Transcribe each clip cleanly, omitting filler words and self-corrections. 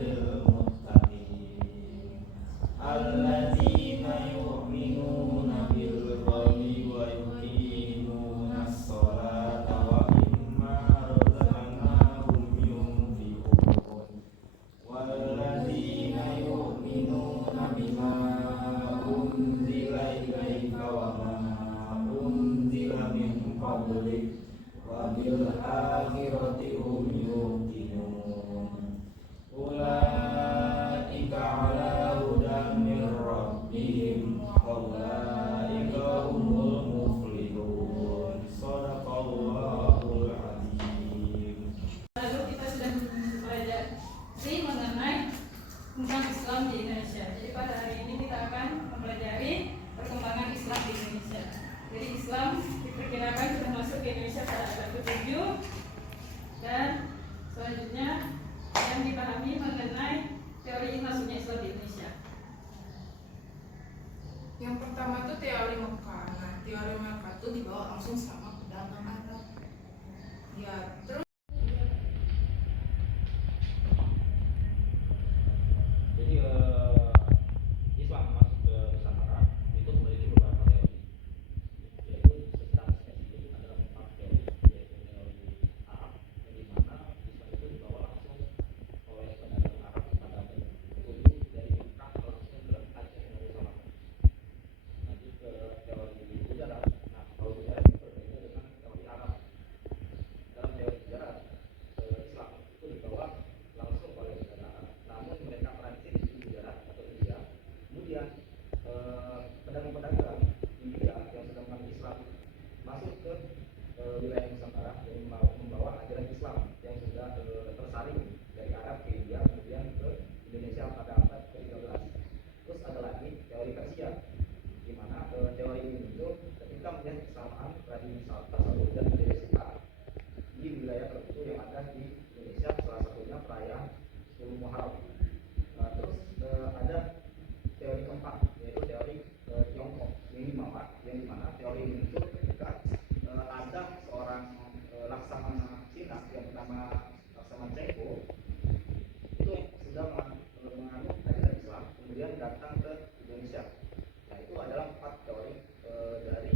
للمتقين الذين يؤمنون بالغيب ويقيمون الصلاة ومما رزقناهم ينفقون والذين يؤمنون بما أنزل إليك وما أنزل من قبلك وبالآخرة هم يوقنون أولئك على هدى من ربهم وأولئك هم المفلحون صدق الله العظيم. Lalu kita sudah mempelajari mengenai tentang Islam di Indonesia. Jadi pada hari ini kita akan mempelajari perkembangan Islam di Indonesia. Jadi Islam diperkirakan sudah masuk ke Indonesia pada abad ke-7 dan selanjutnya yang dipahami mengenai teori masuknya Islam di Indonesia. Yang pertama itu teori Mekah. Nah, teori Mekah itu dibawa langsung sama pedagang Arab. Ya, terus Jadi Islam masuk ke Nusantara itu memiliki beberapa teori, yaitu secara spesifik adalah 4 teori, yaitu teori Arab, yang dimana Islam itu dibawa langsung oleh pedagang Arab pada abad ke-7 dari Mekah langsung ke Aceh Darussalam. Lanjut ke teori sejarah. Nah, kalau sejarah itu berbeda dengan teori Arab. Dalam teori sejarah, Islam itu dibawa langsung oleh pedagang Arab, namun mereka transit di darat atau India. Kemudian pedagang-pedagang India yang sedang mengambil Islam masuk ke wilayah Nusantara dan membawa ajaran Islam yang sudah tersaring dari Arab ke India kemudian ke Indonesia pada abad ke-13. Terus ada lagi teori Persia, di mana teori ini muncul ketika melihat kesamaan tradisi tasawuf dan idealisme di wilayah tertentu yang ada di Indonesia, salah satunya perayaan 10 Muharram. Terus ada teori keempat, yaitu teori Tiongkok yang dimana teori ini muncul ketika ada seorang laksamana Cina yang bernama Laksamana Cheng itu sudah menganut ajaran Islam kemudian datang ke Indonesia. Nah, itu adalah 4 teori dari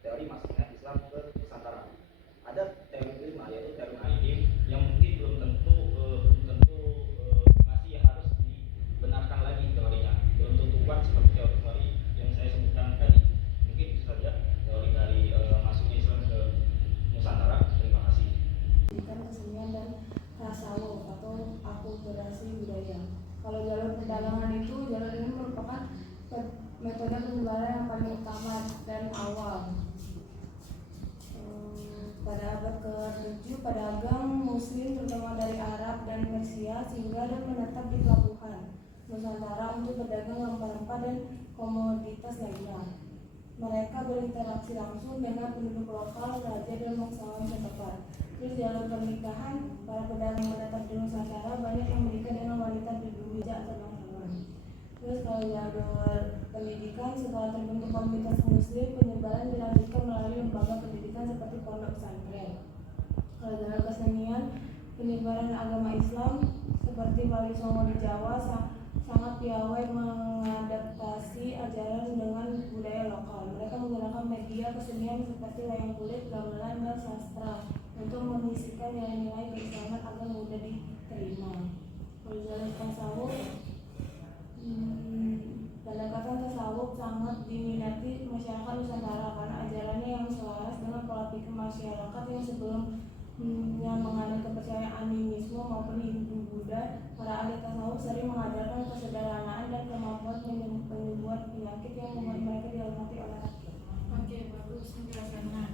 teori masuknya Islam ke Nusantara. Ada teori kelima, yaitu teori Naim, yang mungkin belum tentu masih harus dibenarkan lagi teorinya, belum tentu kuat seperti teori yang saya sebutkan tadi. Mungkin itu saja teori dari masuknya Islam ke Nusantara. Terima kasih. Kesenian dan tasawuf atau akulturasi budaya. Kalau jalur perdagangan itu, jalur ini merupakan metode penyebaran yang paling utama dan awal. Pada abad ke-7, pedagang Muslim terutama dari Arab dan Persia singgah dan menetap di pelabuhan Nusantara untuk berdagang rempah-rempah dan komoditas lainnya. Mereka berinteraksi langsung dengan penduduk lokal, raja dan bangsawan setempat. Terus jalur pernikahan, para pedagang menetap di Nusantara banyak yang menikah dengan wanita pribumi atau bangsawan. Terus kalau jalur pendidikan, setelah terbentuk komunitas Muslim, penyebaran dilanjutkan melalui lembaga pendidikan seperti pondok pesantren. Kalau jalur kesenian, penyebaran agama Islam seperti Wali Songo di Jawa sangat piawai mengadaptasi ajaran dengan budaya lokal. Mereka menggunakan media kesenian seperti wayang kulit, gamelan, dan sastra untuk mengisikan nilai-nilai keislaman agar mudah diterima. Kalau jalur tasawuf, pendekatan tasawuf sangat diminati masyarakat Nusantara karena ajarannya yang selaras dengan pola pikir masyarakat yang sebelumnya menganut kepercayaan animisme maupun Hindu-Buddha. Para ahli tasawuf sering mengajarkan kesederhanaan dan kemampuan penyembuhan penyakit yang membuat mereka dihormati oleh rakyat. oke, bagus penjelasannya.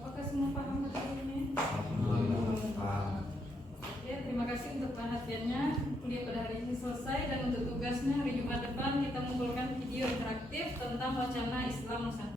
Apakah semua paham materi ini? Ya, terima kasih untuk perhatiannya. Kuliah pada hari ini selesai dan untuk tugasnya hari Jumat depan kita mengumpulkan video interaktif tentang wacana Islam Nusantara.